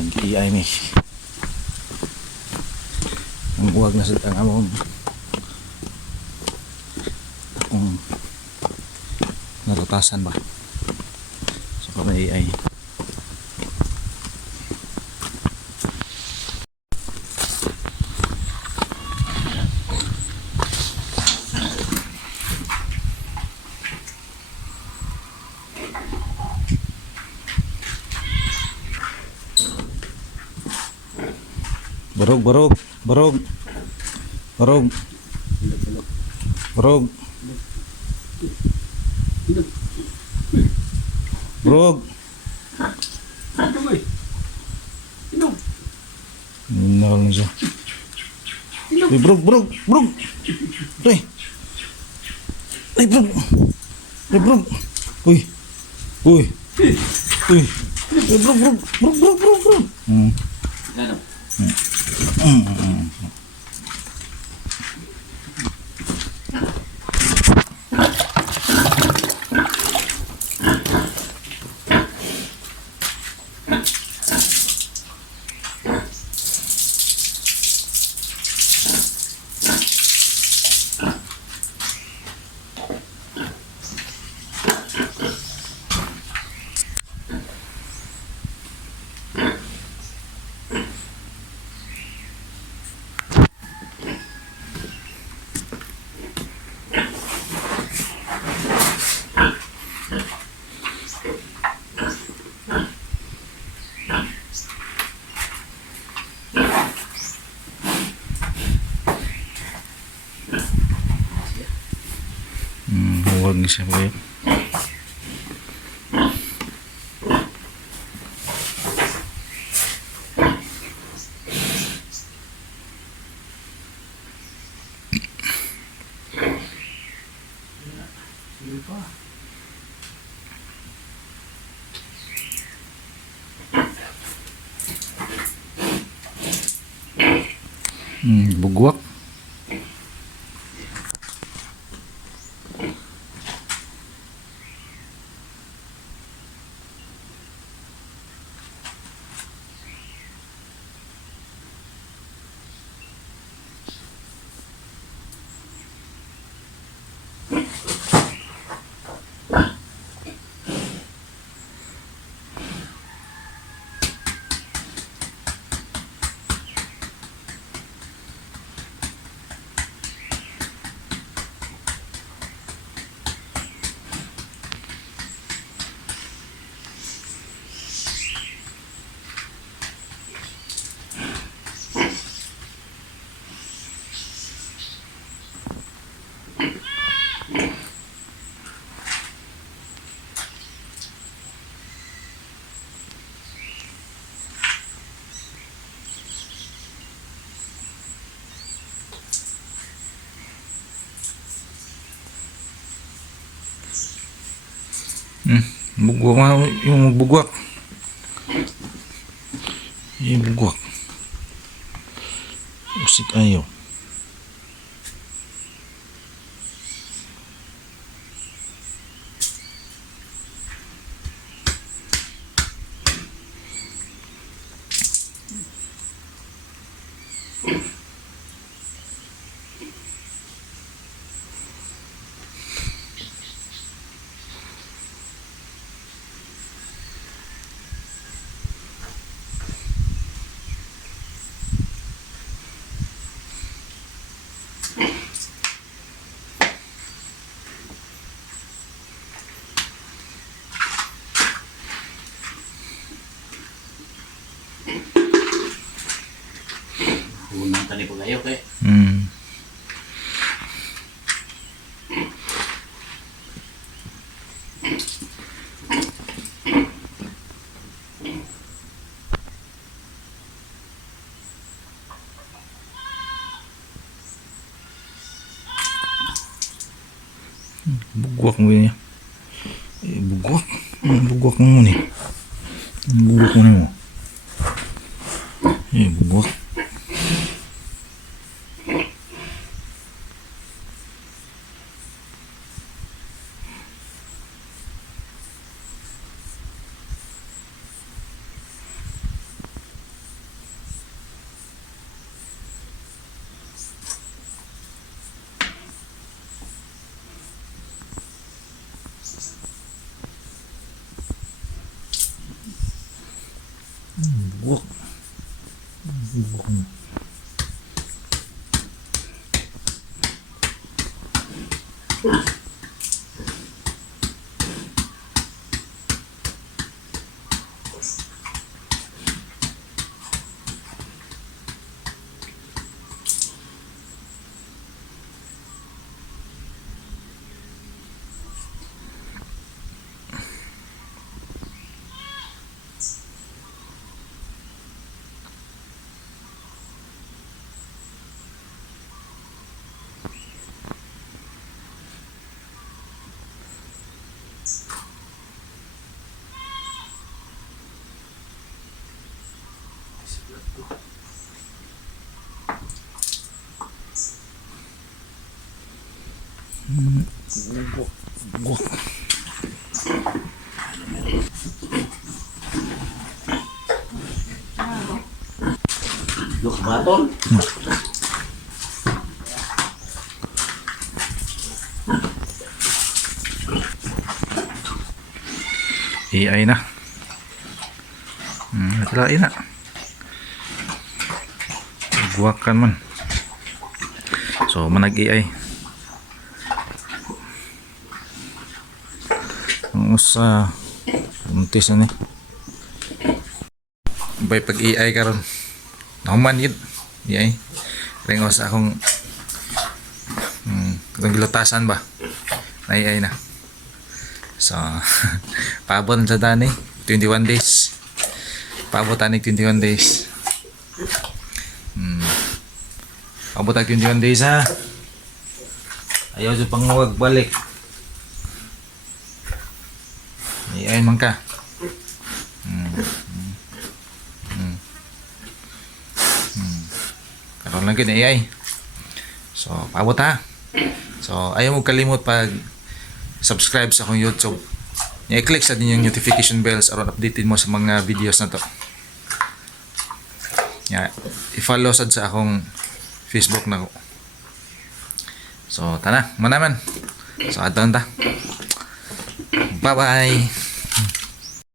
mag-iay mi. Ang buwag na sa among akong natutasan ba sa pag-iay. Barog, barog, barog, barog, barog, barog. Nol na siya. Uy, barog, barog, barog. Uy, uy, barog, uy, barog. Uy, uy, uy, uy, barog, barog, barog, barog, barog, barog. Huwag niya siya kayo. Bugwak. Bugwak nga yung bugwak. Yung bugwak. Usik ayaw. Unang tani ko kayo kay. Bugwak mo niya. Bugwak. Bugwak mo ni. Bugwak mo mo. Bugwak. Buwak. Buwak. Look, baton. AI na. Natalain na. Buwakan man. So, manag AI. Ang usa untis na ni. Bay pag AI karon. Naman yun. AI. Ring sa akong katong gilutasan ba? Na AI na. So, paabot sa dani 21 days. Paabot tani 21 days. Paabot tag 21 days ha. Ayaw sa panguwag balik. AI man ka. Karon lang kin AI. So, paabot ha. So, ayaw mo kalimot pag subscribe sa akong YouTube. I-click sa din yung notification bells aron updated mo sa mga videos na to. I-follow sad sa akong Facebook na ko. So, tana, manaman. So, adon ta. Bye-bye.